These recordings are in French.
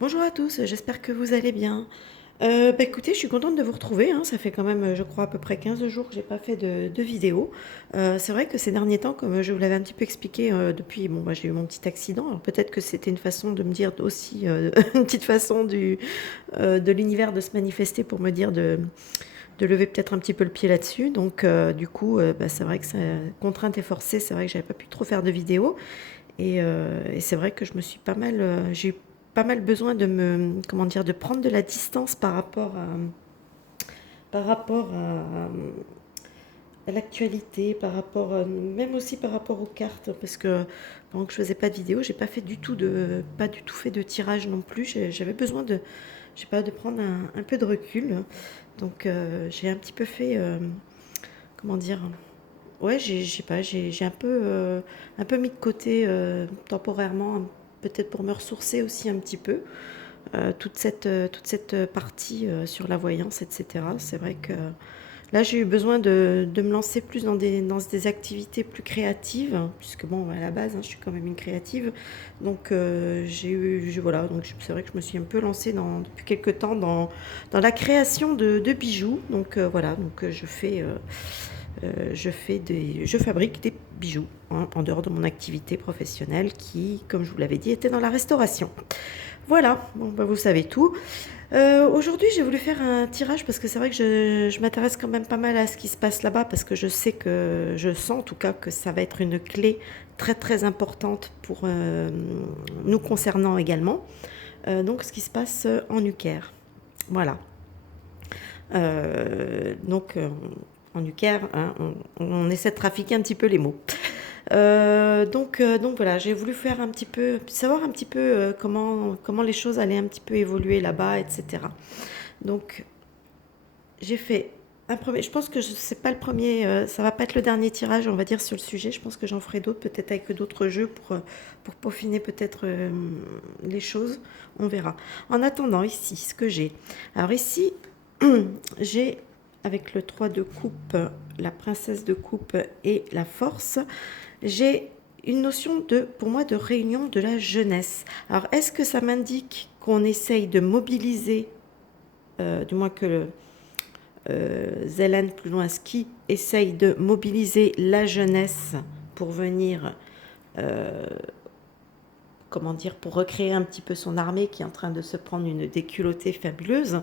Bonjour à tous, j'espère que vous allez bien. Écoutez, je suis contente de vous retrouver, hein. Ça fait quand même, je crois, à peu près 15 jours que j'ai pas fait de vidéo. C'est vrai que ces derniers temps, comme je vous l'avais un petit peu expliqué, depuis, bon, j'ai eu mon petit accident. Alors peut-être que c'était une façon de me dire aussi, une petite façon de l'univers de se manifester pour me dire de lever peut-être un petit peu le pied là-dessus. Donc, du coup, c'est vrai que c'est contrainte et forcée. C'est vrai que j'avais pas pu trop faire de vidéos. Et c'est vrai que je me suis pas mal, j'ai eu pas mal besoin de me, comment dire, de prendre de la distance par rapport à l'actualité, même aussi par rapport aux cartes, parce que pendant que je faisais pas de vidéo, j'ai pas du tout fait de tirage non plus. J'avais besoin de, je sais pas, de prendre un peu de recul. Donc, j'ai un petit peu fait, comment dire, ouais, je sais pas, j'ai un peu mis de côté temporairement, peut-être pour me ressourcer aussi un petit peu, toute cette partie sur la voyance, etc. C'est vrai que là, j'ai eu besoin de me lancer plus dans des activités plus créatives, puisque bon, à la base, hein, je suis quand même une créative. Donc, voilà, donc c'est vrai que je me suis un peu lancée depuis quelques temps dans la création de bijoux. Donc, voilà, donc je fabrique des bijoux, hein, en dehors de mon activité professionnelle qui, comme je vous l'avais dit, était dans la restauration. Voilà, bon, vous savez tout. Aujourd'hui, j'ai voulu faire un tirage parce que c'est vrai que je m'intéresse quand même pas mal à ce qui se passe là-bas parce que je sens en tout cas que ça va être une clé très très importante pour nous concernant également. Donc, ce qui se passe en Uker. Voilà. Donc, en Uker, hein, on essaie de trafiquer un petit peu les mots. Donc voilà, j'ai voulu faire un petit peu, savoir un petit peu comment les choses allaient un petit peu évoluer là-bas, etc. Donc j'ai fait un premier. Je pense que c'est pas le premier, ça va pas être le dernier tirage, on va dire, sur le sujet. Je pense que j'en ferai d'autres, peut-être avec d'autres jeux pour peaufiner peut-être les choses. On verra. En attendant, ici, ce que j'ai. Alors ici, j'ai avec le 3 de coupe, la princesse de coupe et la force, j'ai une notion pour moi, de réunion de la jeunesse. Alors, est-ce que ça m'indique qu'on essaye de mobiliser, du moins que Zelen Plunowski essaye de mobiliser la jeunesse pour venir, euh, comment dire, pour recréer un petit peu son armée qui est en train de se prendre une déculottée fabuleuse.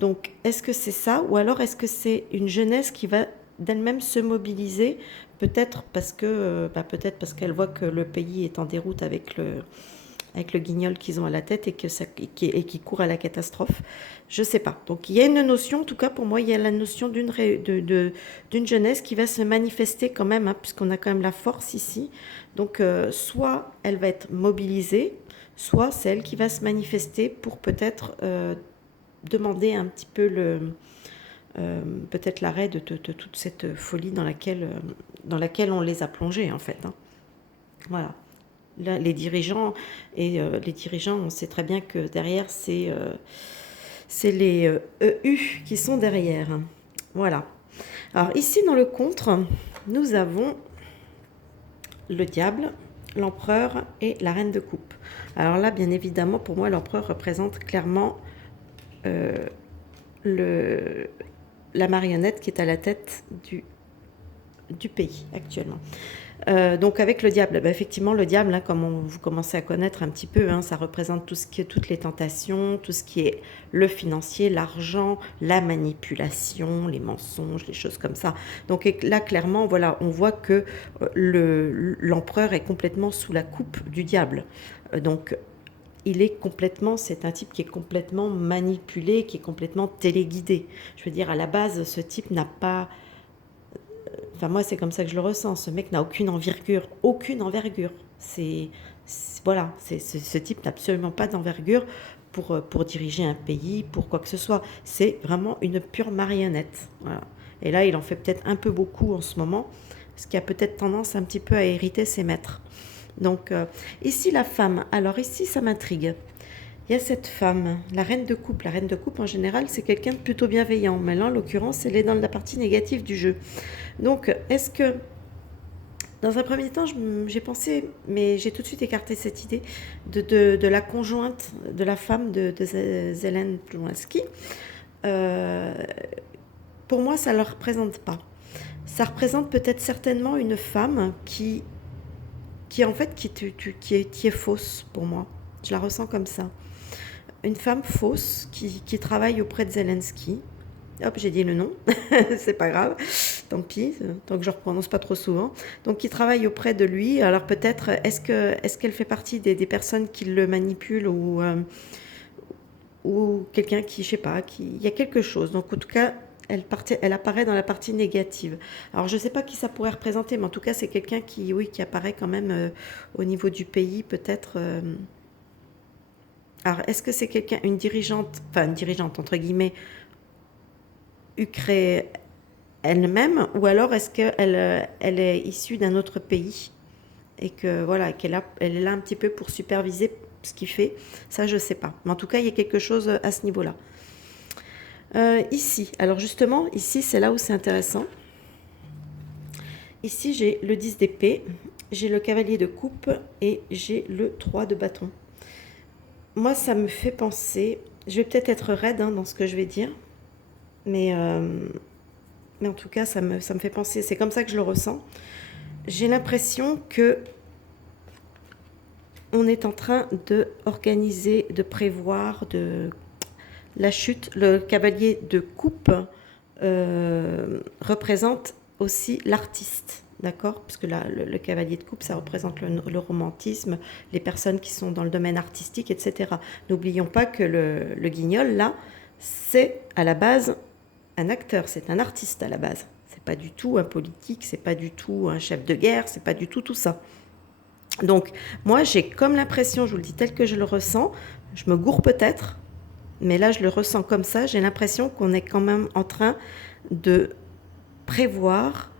Donc, est-ce que c'est ça ou alors est-ce que c'est une jeunesse qui va d'elle-même se mobiliser, peut-être parce qu'elle voit que le pays est en déroute avec le guignol qu'ils ont à la tête et qui court à la catastrophe. Je sais pas. Donc il y a une notion, en tout cas pour moi, il y a la notion d'une jeunesse qui va se manifester quand même, hein, puisqu'on a quand même la force ici. Donc soit elle va être mobilisée, soit c'est elle qui va se manifester pour peut-être demander un petit peu peut-être l'arrêt de toute cette folie dans laquelle on les a plongés en fait, hein. Voilà. Là, les dirigeants, on sait très bien que derrière, c'est les EU qui sont derrière. Voilà. Alors ici, dans le contre, nous avons le diable, l'empereur et la reine de coupe. Alors là, bien évidemment, pour moi, l'empereur représente clairement euh, le, la marionnette qui est à la tête du pays actuellement. Donc avec le diable, effectivement le diable, hein, vous commencez à connaître un petit peu, hein, ça représente tout ce qui est toutes les tentations, tout ce qui est le financier, l'argent, la manipulation, les mensonges, les choses comme ça. Donc là clairement, voilà, on voit que l'empereur est complètement sous la coupe du diable. Donc c'est un type qui est complètement manipulé, qui est complètement téléguidé. Je veux dire, à la base, ce type n'a pas. Enfin, moi, c'est comme ça que je le ressens. Ce mec n'a aucune envergure. Aucune envergure. Voilà, ce type n'a absolument pas d'envergure pour diriger un pays, pour quoi que ce soit. C'est vraiment une pure marionnette. Voilà. Et là, il en fait peut-être un peu beaucoup en ce moment, ce qui a peut-être tendance un petit peu à hériter ses maîtres. Donc, ici, la femme. Alors, ici, ça m'intrigue. Il y a cette femme, la reine de coupe. La reine de coupe, en général, c'est quelqu'un de plutôt bienveillant. Mais là, en l'occurrence, elle est dans la partie négative du jeu. Donc, est-ce que Dans un premier temps, j'ai pensé, mais j'ai tout de suite écarté cette idée de la conjointe de la femme de Zelensky. Euh, pour moi, ça ne le représente pas. Ça représente peut-être certainement une femme qui en fait, qui est fausse pour moi. Je la ressens comme ça. Une femme fausse qui travaille auprès de Zelensky. Hop, j'ai dit le nom, c'est pas grave, tant pis, tant que je ne reprononce pas trop souvent. Donc, qui travaille auprès de lui. Alors, peut-être, est-ce qu'elle fait partie des personnes qui le manipulent ou quelqu'un qui, je sais pas, il y a quelque chose. Donc, en tout cas, elle apparaît dans la partie négative. Alors, je ne sais pas qui ça pourrait représenter, mais en tout cas, c'est quelqu'un qui, oui, qui apparaît quand même au niveau du pays, peut-être. Alors, est-ce que c'est quelqu'un, une dirigeante, enfin, une dirigeante, entre guillemets, ukrainienne elle-même, ou alors est-ce qu'elle est issue d'un autre pays et que voilà, elle est là un petit peu pour superviser ce qu'il fait? Ça, je sais pas. Mais en tout cas, il y a quelque chose à ce niveau-là. Ici, alors justement, ici, c'est là où c'est intéressant. Ici, j'ai le 10 d'épée, j'ai le cavalier de coupe et j'ai le 3 de bâton. Moi, ça me fait penser, je vais peut-être être raide dans ce que je vais dire, mais en tout cas, ça me fait penser, c'est comme ça que je le ressens. J'ai l'impression que on est en train de organiser, de prévoir la chute. Le cavalier de coupe représente aussi l'artiste, d'accord? Parce que le cavalier de coupe, ça représente le romantisme, les personnes qui sont dans le domaine artistique, etc. N'oublions pas que le guignol, là, c'est à la base un acteur, c'est un artiste à la base. C'est pas du tout un politique, c'est pas du tout un chef de guerre, c'est pas du tout tout ça. Donc, moi, j'ai comme l'impression, je vous le dis tel que je le ressens, je me gourre peut-être, mais là, je le ressens comme ça, j'ai l'impression qu'on est quand même en train de prévoir,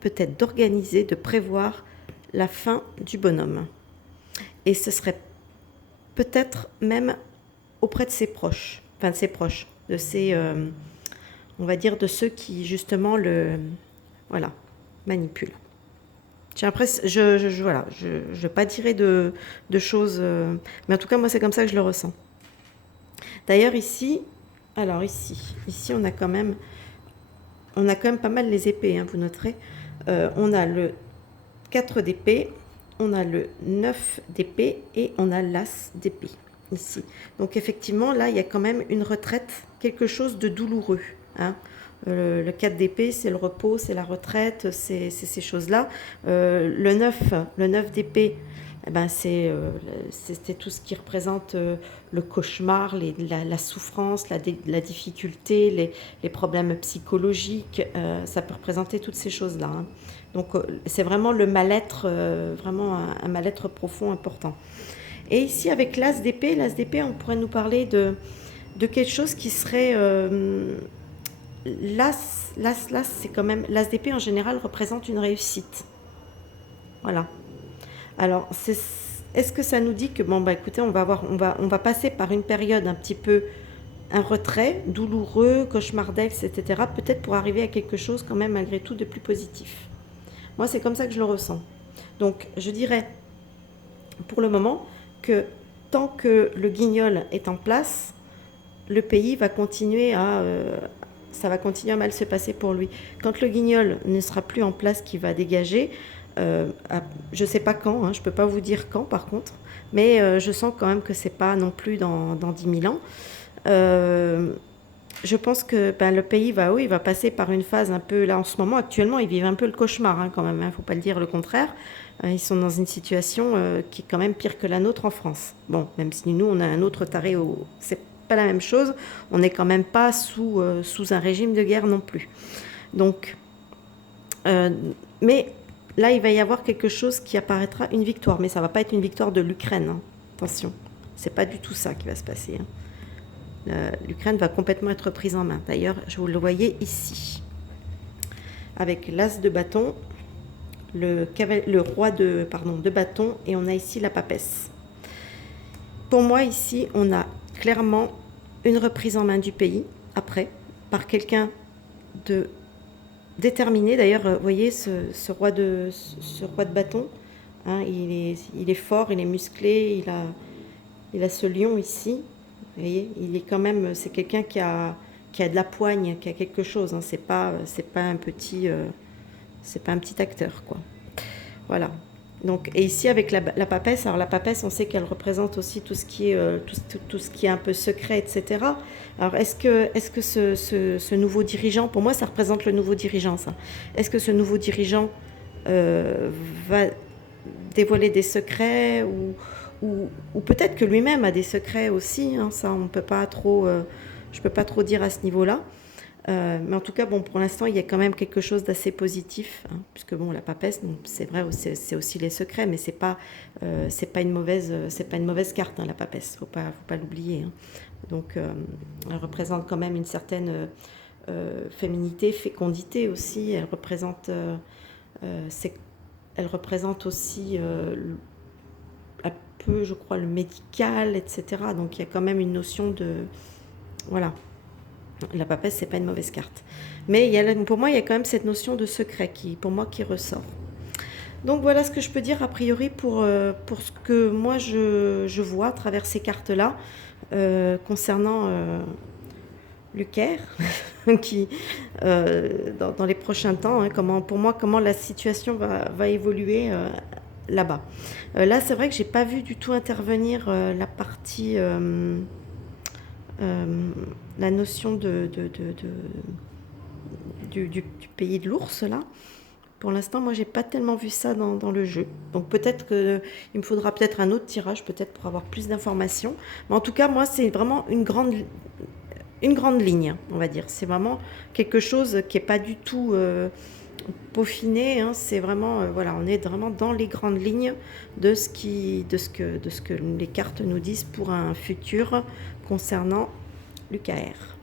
peut-être d'organiser, de prévoir la fin du bonhomme. Et ce serait peut-être même auprès de ses proches, enfin de ses proches, de ses, on va dire, de ceux qui, justement, voilà, manipulent. J'ai l'impression, voilà, je ne vais pas tirer de choses, mais en tout cas, moi, c'est comme ça que je le ressens. D'ailleurs, ici, on a quand même pas mal les épées, vous noterez. On a le 4 d'épée, on a le 9 d'épée et on a l'as d'épée, ici. Donc, effectivement, là, il y a quand même une retraite, quelque chose de douloureux, le 4 d'épée, c'est le repos, c'est la retraite, c'est ces choses-là. Le 9 d'épée, eh ben c'était tout ce qui représente le cauchemar, la souffrance, la difficulté, les problèmes psychologiques. Ça peut représenter toutes ces choses-là. Donc, c'est vraiment le mal-être, vraiment un mal-être profond, important. Et ici, avec l'as d'épée, on pourrait nous parler de quelque chose qui serait... L'as, c'est quand même... L'as d'épée, en général, représente une réussite. Voilà. Alors, est-ce que ça nous dit que, bon, bah écoutez, on va passer par une période un petit peu, un retrait douloureux, cauchemardesque, etc., peut-être pour arriver à quelque chose quand même, malgré tout, de plus positif. Moi, c'est comme ça que je le ressens. Donc, je dirais, pour le moment, que tant que le guignol est en place, le pays va continuer ça va continuer à mal se passer pour lui. Quand le guignol ne sera plus en place, qui va dégager, je ne sais pas quand, je ne peux pas vous dire quand par contre, mais je sens quand même que ce n'est pas non plus dans 10 000 ans. Je pense que le pays il va passer par une phase un peu, là en ce moment, actuellement, ils vivent un peu le cauchemar quand même, il ne faut pas le dire le contraire. Ils sont dans une situation qui est quand même pire que la nôtre en France. Bon, même si nous, on a un autre taré, c'est pas la même chose, on n'est quand même pas sous un régime de guerre non plus. Donc, mais là, il va y avoir quelque chose qui apparaîtra, une victoire, mais ça ne va pas être une victoire de l'Ukraine, attention, c'est pas du tout ça qui va se passer. L'Ukraine va complètement être prise en main. D'ailleurs, je vous le voyez ici, avec l'as de bâton, le roi de bâton, et on a ici la papesse. Pour moi, ici, on a clairement une reprise en main du pays, après, par quelqu'un de déterminé. D'ailleurs, vous voyez, ce roi de bâton, hein, il est fort, il est musclé, il a ce lion ici. Vous voyez, il est quand même, c'est quelqu'un qui a de la poigne, qui a quelque chose. Hein, c'est pas un petit, c'est pas un petit acteur, quoi. Voilà. Donc, et ici avec la papesse, alors la papesse, on sait qu'elle représente aussi tout ce qui est, tout ce qui est un peu secret, etc. Alors est-ce que ce nouveau dirigeant, pour moi ça représente le nouveau dirigeant, ça. Est-ce que ce nouveau dirigeant va dévoiler des secrets ou peut-être que lui-même a des secrets aussi, hein, ça on peut pas trop, je peux pas trop dire à ce niveau-là. Mais en tout cas, bon, pour l'instant, il y a quand même quelque chose d'assez positif, hein, puisque bon, la papesse, c'est vrai, c'est aussi les secrets, mais c'est pas une mauvaise carte, hein, la papesse. Faut pas l'oublier. Hein. Donc, elle représente quand même une certaine féminité, fécondité aussi. Elle représente aussi un peu, je crois, le médical, etc. Donc, il y a quand même une notion de, voilà. La papesse, c'est pas une mauvaise carte. Mais pour moi, il y a quand même cette notion de secret pour moi, qui ressort. Donc voilà ce que je peux dire a priori pour ce que moi je vois à travers ces cartes-là concernant Lucaire, qui dans les prochains temps, hein, pour moi, comment la situation va évoluer là-bas. Là, c'est vrai que j'ai pas vu du tout intervenir la partie la notion du pays de l'ours, là. Pour l'instant, moi, j'ai pas tellement vu ça dans le jeu. Donc peut-être qu'il me faudra peut-être un autre tirage, peut-être pour avoir plus d'informations. Mais en tout cas, moi, c'est vraiment une grande ligne, on va dire. C'est vraiment quelque chose qui est pas du tout peaufiné. Hein. C'est vraiment, voilà, on est vraiment dans les grandes lignes de ce que les cartes nous disent pour un futur concernant Lucaire.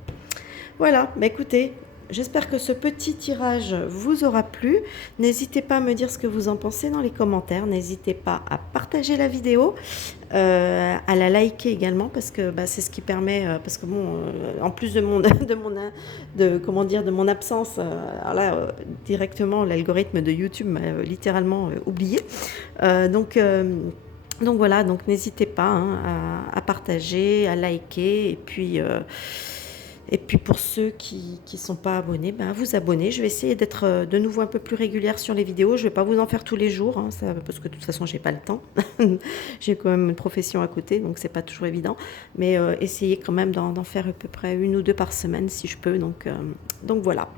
Voilà, bah écoutez, j'espère que ce petit tirage vous aura plu. N'hésitez pas à me dire ce que vous en pensez dans les commentaires. N'hésitez pas à partager la vidéo, à la liker également, parce que bah, c'est ce qui permet, parce que bon, en plus de de mon absence, alors là, directement, l'algorithme de YouTube m'a littéralement oublié. Donc voilà, donc n'hésitez pas, hein, à partager, à liker, et puis pour ceux qui ne sont pas abonnés, ben, à vous abonner. Je vais essayer d'être de nouveau un peu plus régulière sur les vidéos. Je ne vais pas vous en faire tous les jours, hein, parce que de toute façon, j'ai pas le temps. J'ai quand même une profession à côté, donc c'est pas toujours évident. Mais essayez quand même d'en faire à peu près 1 ou 2 par semaine si je peux. Donc voilà.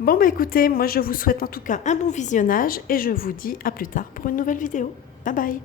Bon, bah écoutez, moi je vous souhaite en tout cas un bon visionnage et je vous dis à plus tard pour une nouvelle vidéo. Bye bye.